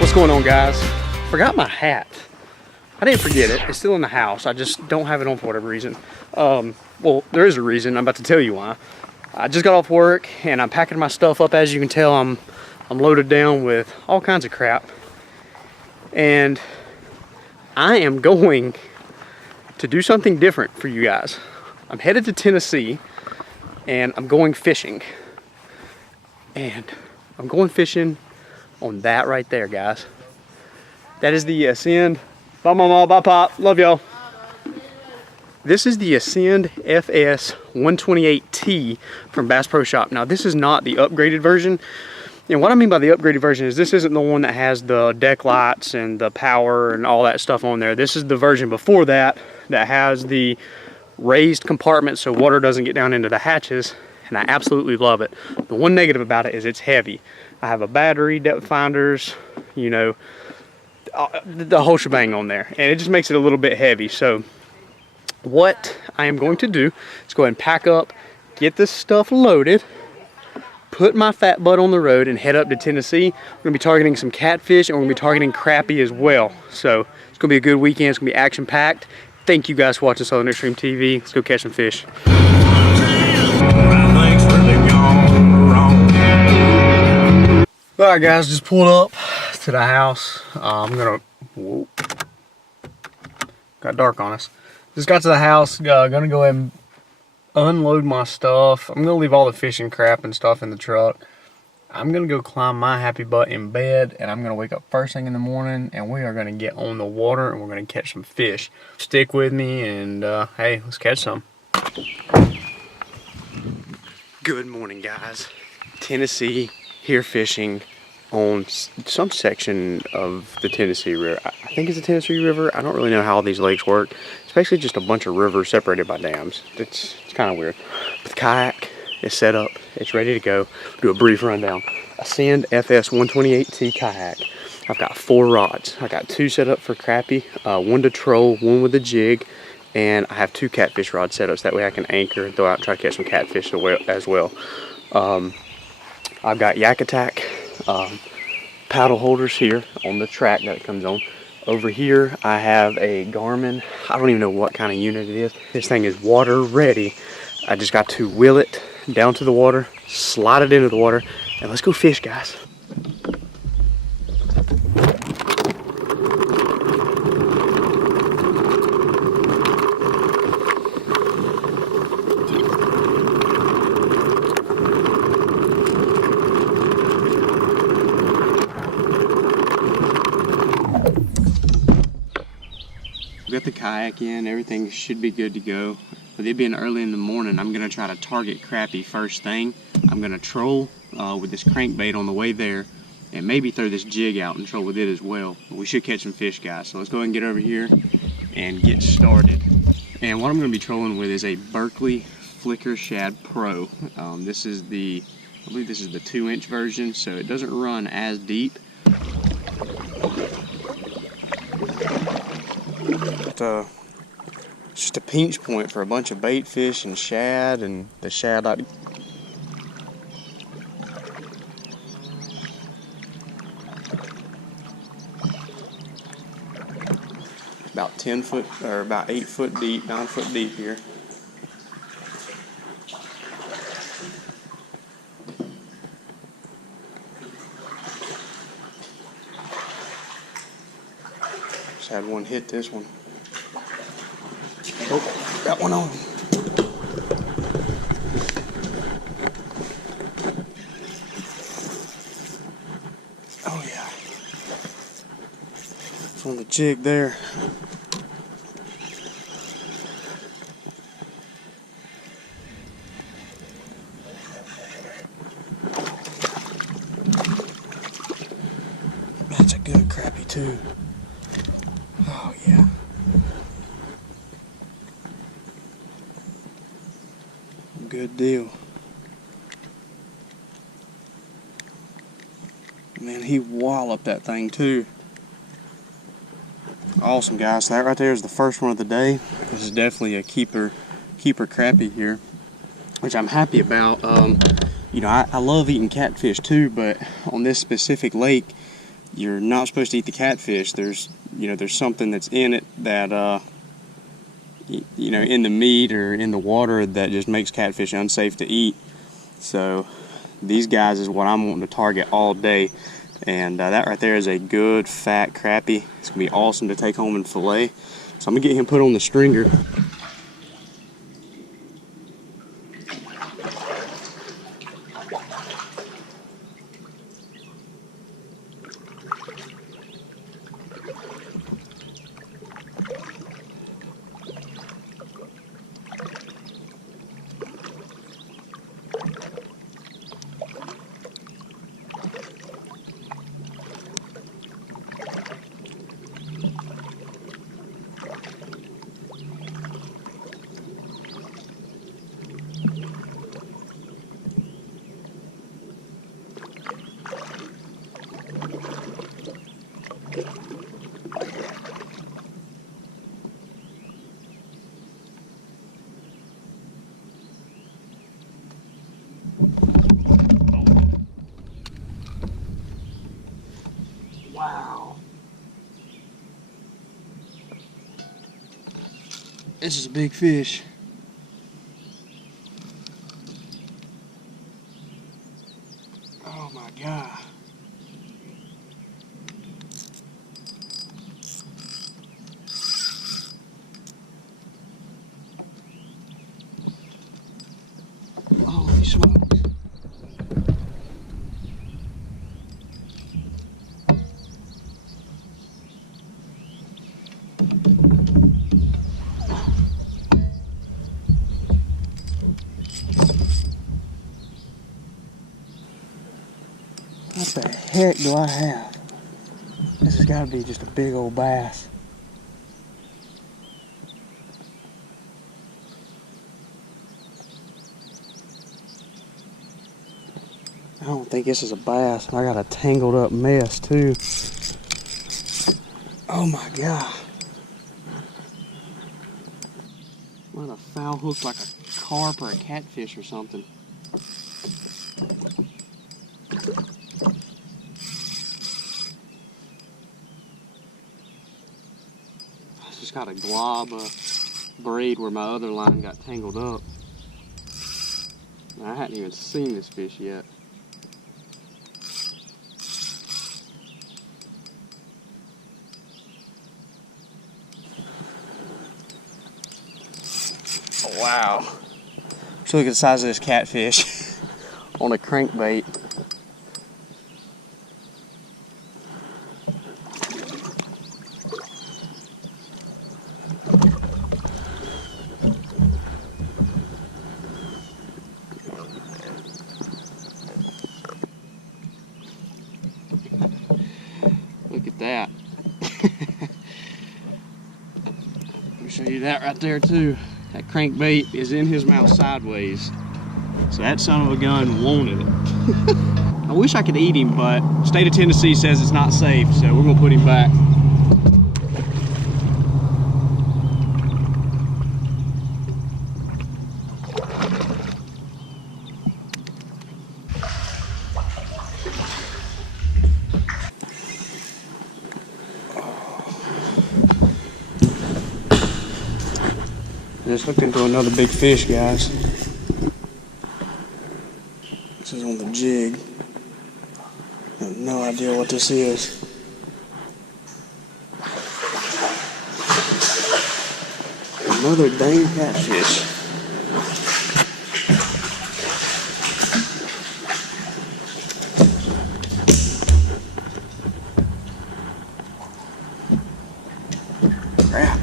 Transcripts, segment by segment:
What's going on, guys? Forgot my hat. I didn't forget it. It's still in the house. I just don't have it on for whatever reason. Well, there is a reason. I'm about to tell you why. I just got off work and I'm packing my stuff up. As you can tell, I'm loaded down with all kinds of crap. And I am going to do something different for you guys. I'm headed to Tennessee and I'm going fishing. And I'm going fishing on that right there, guys. That is the Ascend. Bye mama, bye pop, love y'all. This is the Ascend FS 128T from Bass Pro Shop. Now this is not the upgraded version. And what I mean by the upgraded version is this isn't the one that has the deck lights and the power and all that stuff on there. This is the version before that that has the raised compartment so water doesn't get down into the hatches. And I absolutely love it. The one negative about it is it's heavy. I have a battery, depth finders, you know, the whole shebang on there. And it just makes it a little bit heavy. So what I am going to do is go ahead and pack up, get this stuff loaded, put my fat butt on the road and head up to Tennessee. We're going to be targeting some catfish and we're going to be targeting crappie as well. So it's going to be a good weekend. It's going to be action packed. Thank you guys for watching Southern Extreme TV. Let's go catch some fish. Alright guys, just pulled up to the house. Whoa, got dark on us. Just got to the house, gonna go ahead and unload my stuff. I'm gonna leave all the fishing crap and stuff in the truck. I'm gonna go climb my happy butt in bed and I'm gonna wake up first thing in the morning and we are gonna get on the water and we're gonna catch some fish. Stick with me and hey, let's catch some. Good morning, guys. Tennessee, here fishing on some section of the Tennessee River. I think it's the Tennessee River. I don't really know how all these lakes work. It's basically just a bunch of rivers separated by dams. It's kind of weird. But the kayak is set up. It's ready to go. Do a brief rundown. Ascend FS 128T kayak. I've got 4 rods. I got 2 set up for crappie, 1 to troll, 1 with a jig, and I have 2 catfish rod setups. That way I can anchor and throw out and try to catch some catfish as well. I've got Yak Attack paddle holders here on the track that it comes on. Over here I have a Garmin. I don't even know what kind of unit it is. This thing is water ready. I just got to wheel it down to the water, slide it into the water, and let's go fish, guys. We got the kayak in, everything should be good to go. With it being early in the morning, I'm gonna try to target crappie first thing. I'm gonna troll with this crankbait on the way there and maybe throw this jig out and troll with it as well. But we should catch some fish, guys. So let's go ahead and get over here and get started. And what I'm gonna be trolling with is a Berkley Flicker Shad Pro. This is I believe this is the 2-inch version, so it doesn't run as deep. It's just a pinch point for a bunch of bait fish and shad, and the shad like about 10 foot or about 8 foot deep, 9 foot deep here. Just had one hit this one. Oh, got one on. Oh yeah. It's on the jig there. That's a good crappie too. Oh yeah. Good deal. Man, he walloped that thing too. Awesome, guys. So that right there is the first one of the day. This is definitely a keeper crappie here, which I'm happy about. You know, I love eating catfish too, but on this specific lake, you're not supposed to eat the catfish. There's something that's in it that in the meat or in the water that just makes catfish unsafe to eat. So these guys is what I'm wanting to target all day. And that right there is a good fat crappie. It's gonna be awesome to take home and fillet. So I'm gonna get him put on the stringer. Wow. This is a big fish. Oh my God. Holy smokes. What the heck do I have? This has got to be just a big old bass. I don't think this is a bass. I got a tangled up mess too. Oh my God. What a foul hook, like a carp or a catfish or something. Just got a glob of braid where my other line got tangled up. And I hadn't even seen this fish yet. Oh, wow. So look at the size of this catfish on a crankbait. Look at that. Let me show you that right there too. That crankbait is in his mouth sideways. So that son of a gun wanted it. I wish I could eat him, but state of Tennessee says it's not safe, so we're gonna put him back. Just hooked into another big fish, guys. This is on the jig. I have no idea what this is. Another dang catfish. Crap.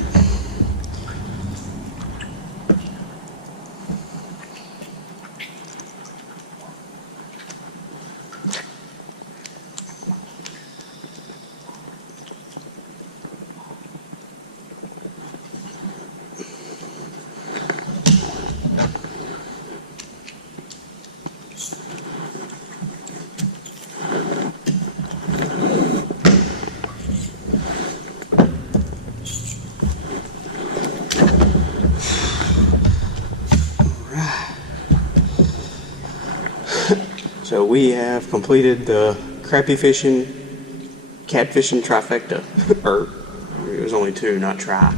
So we have completed the crappie fishing catfishing trifecta, or it was only 2, not try.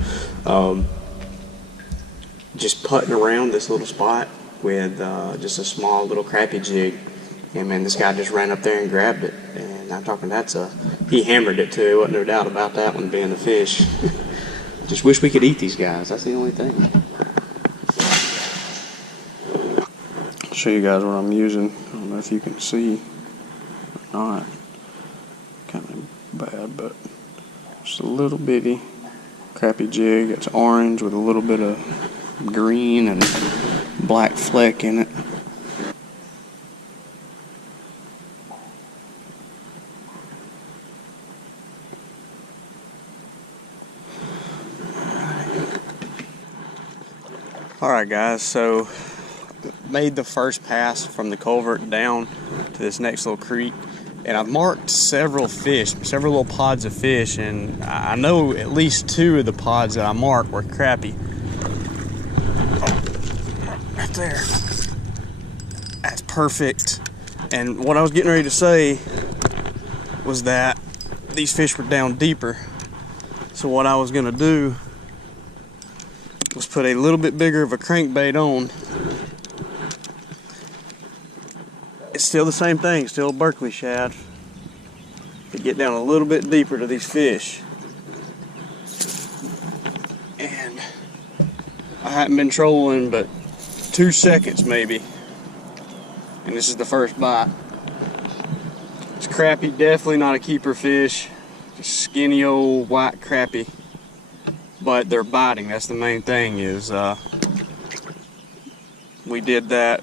Just putting around this little spot with just a small little crappie jig, and man, this guy just ran up there and grabbed it. And I'm talking, he hammered it too. Wasn't no doubt about that one being a fish. Just wish we could eat these guys. That's the only thing. I'll show you guys what I'm using. I don't know if you can see or not. Kind of bad, but just a little bitty crappie jig. It's orange with a little bit of green and black fleck in it. Alright guys, so made the first pass from the culvert down to this next little creek, and I've marked several fish, several little pods of fish, and I know at least 2 of the pods that I marked were crappie. Oh, right there. That's perfect. And what I was getting ready to say was that these fish were down deeper. So what I was gonna do was put a little bit bigger of a crankbait on. It's still the same thing, still a Berkeley shad. To get down a little bit deeper to these fish. And I haven't been trolling but 2 seconds maybe. And this is the first bite. It's crappie, definitely not a keeper fish. Just skinny old white crappie. But they're biting. That's the main thing. Is we did that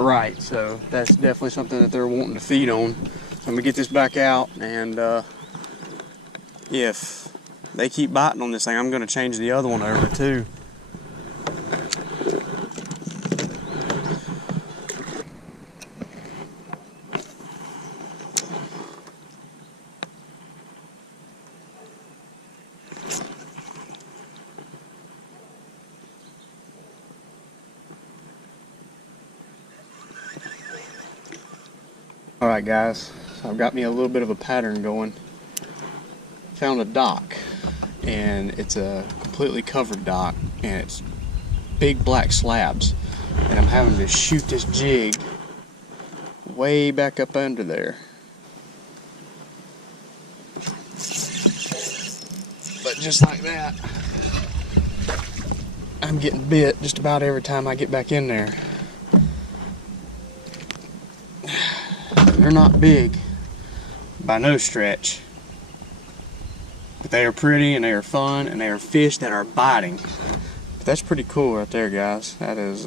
right. So that's definitely something that they're wanting to feed on. So I'm gonna get this back out, and if they keep biting on this thing, I'm gonna change the other one over too. Alright guys, so I've got me a little bit of a pattern going. Found a dock, and it's a completely covered dock, and it's big black slabs, and I'm having to shoot this jig way back up under there. But just like that, I'm getting bit just about every time I get back in there. They're not big by no stretch, but they are pretty and they are fun and they are fish that are biting. But that's pretty cool right there, guys. That is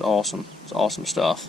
awesome. It's awesome stuff.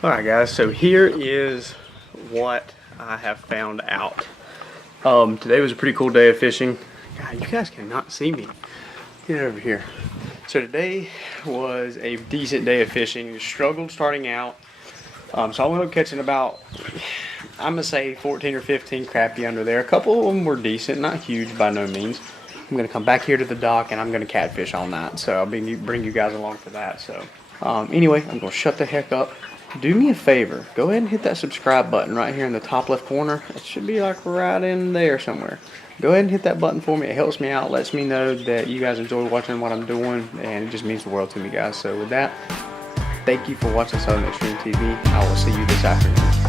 Alright guys, so here is what I have found out. Today was a pretty cool day of fishing. God, you guys cannot see me. Get over here. So today was a decent day of fishing. Just struggled starting out. So I went up catching about, I'm gonna say 14 or 15 crappie under there. A couple of them were decent, not huge by no means. I'm gonna come back here to the dock and I'm gonna catfish all night. So I'll bring you guys along for that. So anyway, I'm gonna shut the heck up. Do me a favor, go ahead and hit that subscribe button right here in the top left corner. It should be like right in there somewhere. Go ahead and hit that button for me. It helps me out, lets me know that you guys enjoy watching what I'm doing, and it just means the world to me, guys. So with that, thank you for watching Southern Extreme TV. I will see you this afternoon.